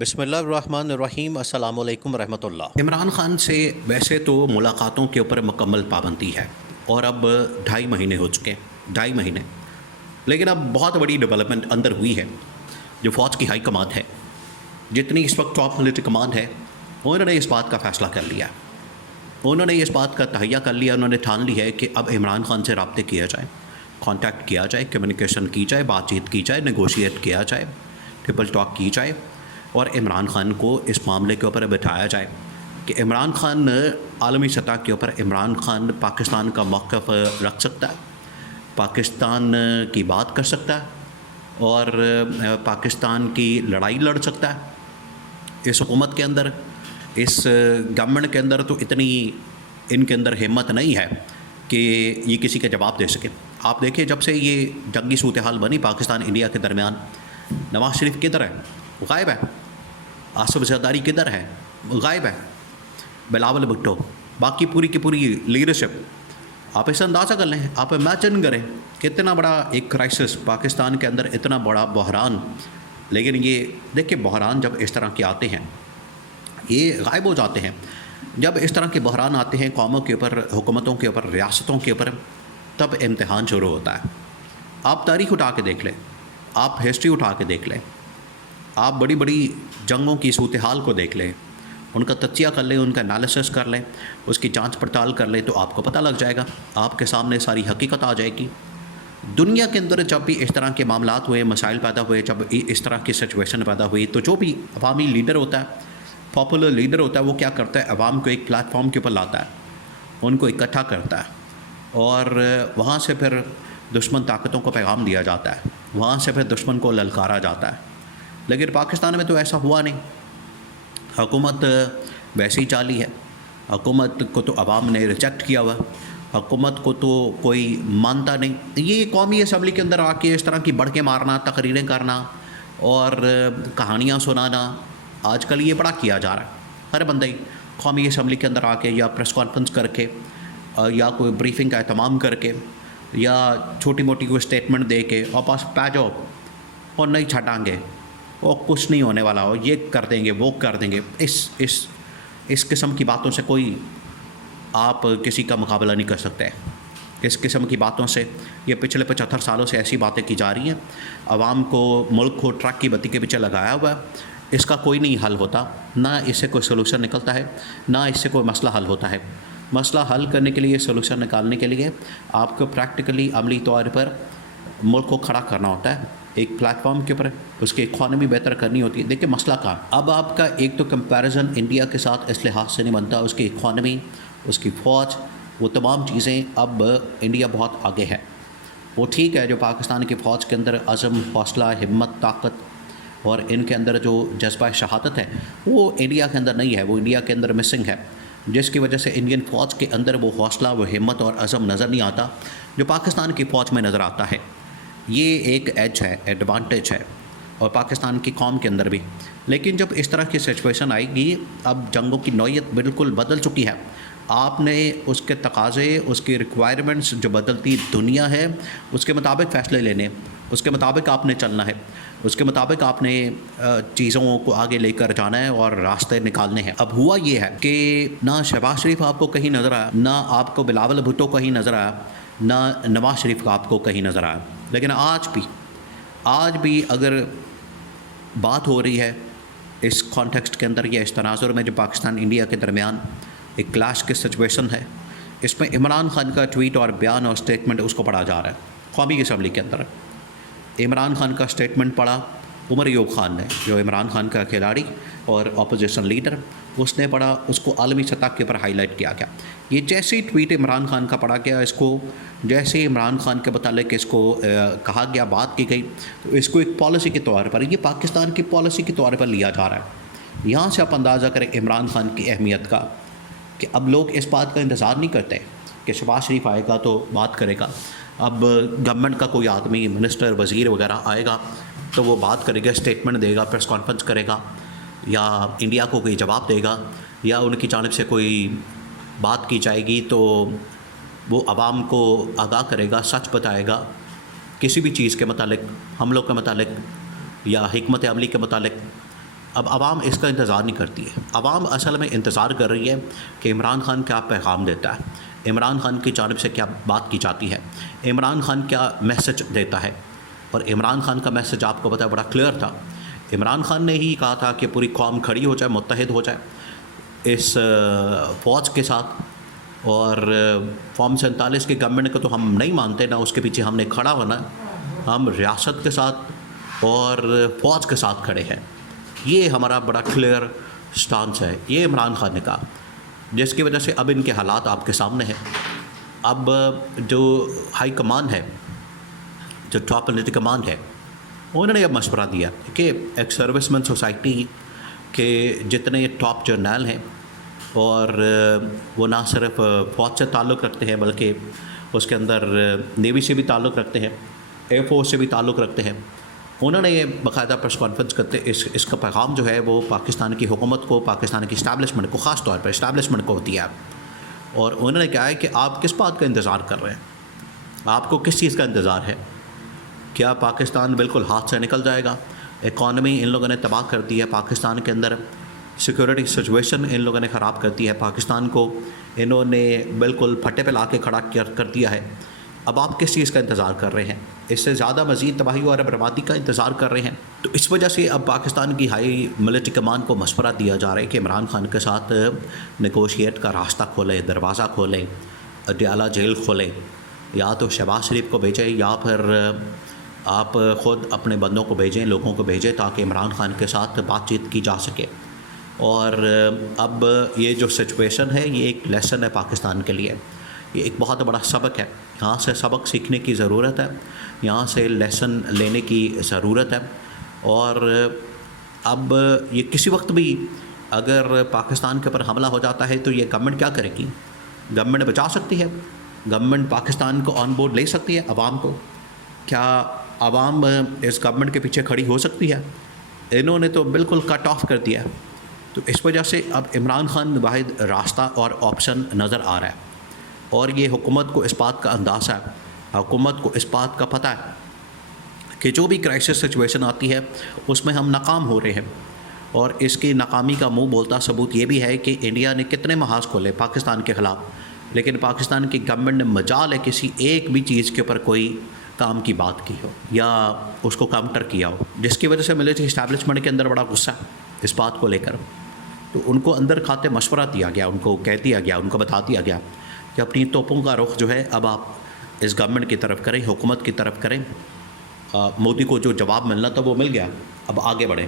بسم اللہ الرحمن الرحیم، السلام علیکم ورحمۃ اللہ۔ عمران خان سے ویسے تو ملاقاتوں کے اوپر مکمل پابندی ہے اور اب 2.5 مہینے ہو چکے ہیں، 2.5 مہینے، لیکن اب بہت بڑی ڈیولپمنٹ اندر ہوئی ہے۔ جو فوج کی ہائی کمانڈ ہے، جتنی اس وقت ٹاپ ملٹری کمانڈ ہے، انہوں نے اس بات کا فیصلہ کر لیا، انہوں نے اس بات کا تہیہ کر لیا، انہوں نے ٹھان لی ہے کہ اب عمران خان سے رابطے کیا جائے، کانٹیکٹ کیا جائے، کمیونیکیشن کی جائے، بات چیت کی جائے، نیگوشیٹ کیا جائے، ٹرپل ٹاک کی جائے اور عمران خان کو اس معاملے کے اوپر بٹھایا جائے کہ عمران خان عالمی سطح کے اوپر عمران خان پاکستان کا موقف رکھ سکتا ہے، پاکستان کی بات کر سکتا ہے اور پاکستان کی لڑائی لڑ سکتا ہے۔ اس حکومت کے اندر، اس گورنمنٹ کے اندر تو اتنی ان کے اندر ہمت نہیں ہے کہ یہ کسی کا جواب دے سکے۔ آپ دیکھیں، جب سے یہ جنگی صورتحال بنی پاکستان انڈیا کے درمیان، نواز شریف کدھر ہے؟ غائب ہے۔ آصف زرداری کدھر ہے؟ غائب ہے۔ بلاول بھٹو، باقی پوری کی پوری لیڈرشپ، آپ اسے اندازہ کر لیں، آپ امیجن کریں کہ اتنا بڑا ایک کرائسس پاکستان کے اندر، اتنا بڑا بحران، لیکن یہ دیکھیں بحران جب اس طرح کے آتے ہیں یہ غائب ہو جاتے ہیں۔ جب اس طرح کے بحران آتے ہیں قوموں کے اوپر، حکومتوں کے اوپر، ریاستوں کے اوپر، تب امتحان شروع ہوتا ہے۔ آپ تاریخ اٹھا کے دیکھ لیں، آپ ہسٹری اٹھا کے دیکھ لیں، آپ بڑی بڑی جنگوں کی صورتحال کو دیکھ لیں، ان کا تجزیہ کر لیں، ان کا انالیسس کر لیں، اس کی جانچ پڑتال کر لیں، تو آپ کو پتہ لگ جائے گا، آپ کے سامنے ساری حقیقت آ جائے گی۔ دنیا کے اندر جب بھی اس طرح کے معاملات ہوئے، مسائل پیدا ہوئے، جب اس طرح کی سچویشن پیدا ہوئی، تو جو بھی عوامی لیڈر ہوتا ہے، پاپولر لیڈر ہوتا ہے، وہ کیا کرتا ہے؟ عوام کو ایک پلیٹ فارم کے اوپر لاتا ہے، ان کو اکٹھا کرتا ہے اور وہاں سے پھر دشمن طاقتوں کو پیغام دیا جاتا ہے، وہاں سے پھر دشمن کو للکارا جاتا ہے۔ لیکن پاکستان میں تو ایسا ہوا نہیں۔ حکومت ویسی چالی ہے، حکومت کو تو عوام نے ریجیکٹ کیا ہوا، حکومت کو تو کوئی مانتا نہیں۔ یہ قومی اسمبلی کے اندر آ کے اس طرح کی بڑھ کے مارنا، تقریریں کرنا اور کہانیاں سنانا، آج کل یہ بڑا کیا جا رہا ہے۔ ہر بندہ قومی اسمبلی کے اندر آ کے یا پریس کانفرنس کر کے یا کوئی بریفنگ کا اہتمام کر کے یا چھوٹی موٹی کوئی اسٹیٹمنٹ دے کے اور پاس پہ جاؤ اور نہیں چھٹائیں گے، وہ کچھ نہیں ہونے والا ہو، یہ کر دیں گے، وہ کر دیں گے۔ اس قسم کی باتوں سے کوئی آپ کسی کا مقابلہ نہیں کر سکتے۔ اس قسم کی باتوں سے، یہ پچھلے 75 سالوں سے ایسی باتیں کی جا رہی ہیں، عوام کو، ملک کو ٹرک کی بتی کے پیچھے لگایا ہوا ہے۔ اس کا کوئی نہیں حل ہوتا، نہ اس سے کوئی سلوشن نکلتا ہے، نہ اس سے کوئی مسئلہ حل ہوتا ہے۔ مسئلہ حل کرنے کے لیے، سلوشن نکالنے کے لیے آپ کو پریکٹیکلی، عملی طور پر ملک کو کھڑا کرنا ہوتا ہے ایک پلیٹ فارم کے اوپر، اس کی اکانومی بہتر کرنی ہوتی ہے۔ دیکھیں مسئلہ کہاں، اب آپ کا ایک تو کمپیریزن انڈیا کے ساتھ اس لحاظ سے نہیں بنتا، اس کی اکانومی، اس کی فوج، وہ تمام چیزیں، اب انڈیا بہت آگے ہے۔ وہ ٹھیک ہے، جو پاکستان کی فوج کے اندر عزم، حوصلہ، ہمت، طاقت اور ان کے اندر جو جذبہ شہادت ہے، وہ انڈیا کے اندر نہیں ہے، وہ انڈیا کے اندر مسنگ ہے، جس کی وجہ سے انڈین فوج کے اندر وہ حوصلہ، وہ ہمت اور عزم نظر نہیں آتا جو پاکستان کی فوج میں نظر آتا ہے۔ یہ ایک ایج ہے، ایڈوانٹیج ہے، اور پاکستان کی قوم کے اندر بھی۔ لیکن جب اس طرح کی سچویشن آئے گی، اب جنگوں کی نوعیت بالکل بدل چکی ہے، آپ نے اس کے تقاضے، اس کی ریکوائرمنٹس، جو بدلتی دنیا ہے اس کے مطابق فیصلے لینے، اس کے مطابق آپ نے چلنا ہے، اس کے مطابق آپ نے چیزوں کو آگے لے کر جانا ہے اور راستے نکالنے ہیں۔ اب ہوا یہ ہے کہ نہ شہباز شریف آپ کو کہیں نظر آیا، نہ آپ کو بلاول بھٹو کہیں نظر آیا، نہ نواز شریف کا آپ کو کہیں نظر آیا۔ لیکن آج بھی اگر بات ہو رہی ہے اس کانٹیکسٹ کے اندر یا اس تناظر میں جو پاکستان انڈیا کے درمیان ایک کلاش کی سچویشن ہے، اس میں عمران خان کا ٹویٹ اور بیان اور اسٹیٹمنٹ اس کو پڑھا جا رہا ہے قومی اسمبلی کے اندر۔ عمران خان کا اسٹیٹمنٹ پڑھا عمر ایوب خان نے، جو عمران خان کا کھلاڑی اور اپوزیشن لیڈر، اس نے پڑھا، اس کو عالمی سطح کے اوپر ہائی لائٹ کیا گیا۔ یہ جیسے ہی ٹویٹ عمران خان کا پڑھا گیا، اس کو جیسے ہی عمران خان کے متعلق اس کو کہا گیا، بات کی گئی، تو اس کو ایک پالیسی کے طور پر، یہ پاکستان کی پالیسی کے طور پر لیا جا رہا ہے۔ یہاں سے آپ اندازہ کریں عمران خان کی اہمیت کا، کہ اب لوگ اس بات کا انتظار نہیں کرتے کہ شہباز شریف آئے گا تو بات کرے گا، اب گورنمنٹ کا کوئی آدمی، منسٹر، وزیر وغیرہ آئے گا تو وہ بات کرے گا، اسٹیٹمنٹ دے گا، پریس کانفرنس کرے گا، یا انڈیا کو کوئی جواب دے گا، یا ان کی جانب سے کوئی بات کی جائے گی تو وہ عوام کو آگاہ کرے گا، سچ بتائے گا کسی بھی چیز کے متعلق، حملوں کے متعلق یا حکمت عملی کے متعلق، اب عوام اس کا انتظار نہیں کرتی ہے. عوام اصل میں انتظار کر رہی ہے کہ عمران خان کیا پیغام دیتا ہے, عمران خان کی جانب سے کیا بات کی جاتی ہے, عمران خان کیا میسج دیتا ہے. اور عمران خان کا میسج آپ کو پتہ ہے بڑا کلیئر تھا. عمران خان نے ہی کہا تھا کہ پوری قوم کھڑی ہو جائے, متحد ہو جائے اس فوج کے ساتھ. اور فارم 47 کی گورنمنٹ کو تو ہم نہیں مانتے, نہ اس کے پیچھے ہم نے کھڑا ہونا, ہم ریاست کے ساتھ اور فوج کے ساتھ کھڑے ہیں. یہ ہمارا بڑا کلیئر سٹانس ہے. یہ عمران خان نے کہا, جس کی وجہ سے اب ان کے حالات آپ کے سامنے ہیں. اب جو ہائی کمان ہے, جو ٹاپ پولیٹیکل کمانڈ ہے, انہوں نے اب مشورہ دیا کہ ایک سروس مین سوسائٹی کے جتنے ٹاپ جرنیل ہیں, اور وہ نہ صرف فوج سے تعلق رکھتے ہیں بلکہ اس کے اندر نیوی سے بھی تعلق رکھتے ہیں, ایئر فورس سے بھی تعلق رکھتے ہیں, انہوں نے یہ باقاعدہ پریس کانفرنس کرتے اس کا پیغام جو ہے وہ پاکستان کی حکومت کو, پاکستان کی اسٹیبلشمنٹ کو, خاص طور پر اسٹیبلشمنٹ کو ہوتی ہے. اور انہوں نے کہا ہے کہ آپ کس بات کا انتظار کر رہے ہیں, آپ کو کس چیز کا انتظار ہے. کیا پاکستان بالکل ہاتھ سے نکل جائے گا؟ اکانومی ان لوگوں نے تباہ کر دی ہے, پاکستان کے اندر سیکورٹی سچویشن ان لوگوں نے خراب کر دی ہے, پاکستان کو انہوں نے بالکل پھٹے پہ لا کے کھڑا کر دیا ہے. اب آپ کس چیز کا انتظار کر رہے ہیں؟ اس سے زیادہ مزید تباہی اور بربادی کا انتظار کر رہے ہیں. تو اس وجہ سے اب پاکستان کی ہائی ملٹری کمان کو مشورہ دیا جا رہا ہے کہ عمران خان کے ساتھ نیگوشیٹ کا راستہ کھولیں, دروازہ کھولیں, اڈیالہ جیل کھولیں, یا تو شہباز شریف کو بھیجیں یا پھر آپ خود اپنے بندوں کو بھیجیں, لوگوں کو بھیجیں, تاکہ عمران خان کے ساتھ بات چیت کی جا سکے. اور اب یہ جو سچویشن ہے یہ ایک لیسن ہے پاکستان کے لیے, یہ ایک بہت بڑا سبق ہے. یہاں سے سبق سیکھنے کی ضرورت ہے, یہاں سے لیسن لینے کی ضرورت ہے. اور اب یہ کسی وقت بھی اگر پاکستان کے اوپر حملہ ہو جاتا ہے تو یہ گورنمنٹ کیا کرے گی؟ گورنمنٹ بچا سکتی ہے, گورنمنٹ پاکستان کو آن بورڈ لے سکتی ہے عوام کو. کیا عوام اس گورنمنٹ کے پیچھے کھڑی ہو سکتی ہے؟ انہوں نے تو بالکل کٹ آف کر دیا. تو اس وجہ سے اب عمران خان واحد راستہ اور آپشن نظر آ رہا ہے. اور یہ حکومت کو اس بات کا اندازہ ہے, حکومت کو اس بات کا پتہ ہے کہ جو بھی کرائسس سچویشن آتی ہے اس میں ہم ناکام ہو رہے ہیں. اور اس کی ناکامی کا منہ بولتا ثبوت یہ بھی ہے کہ انڈیا نے کتنے محاذ کھولے پاکستان کے خلاف, لیکن پاکستان کی گورنمنٹ نے مجال ہے کسی ایک بھی چیز کے اوپر کوئی کام کی بات کی ہو یا اس کو کاؤنٹر کیا ہو, جس کی وجہ سے ملٹری اسٹیبلشمنٹ کے اندر بڑا غصہ اس بات کو لے کر. تو ان کو اندر کھاتے مشورہ دیا گیا, ان کو کہہ دیا گیا, ان کو بتا دیا گیا کہ اپنی توپوں کا رخ جو ہے اب آپ اس گورنمنٹ کی طرف کریں, حکومت کی طرف کریں. مودی کو جو جواب ملنا تھا وہ مل گیا, اب آگے بڑھیں.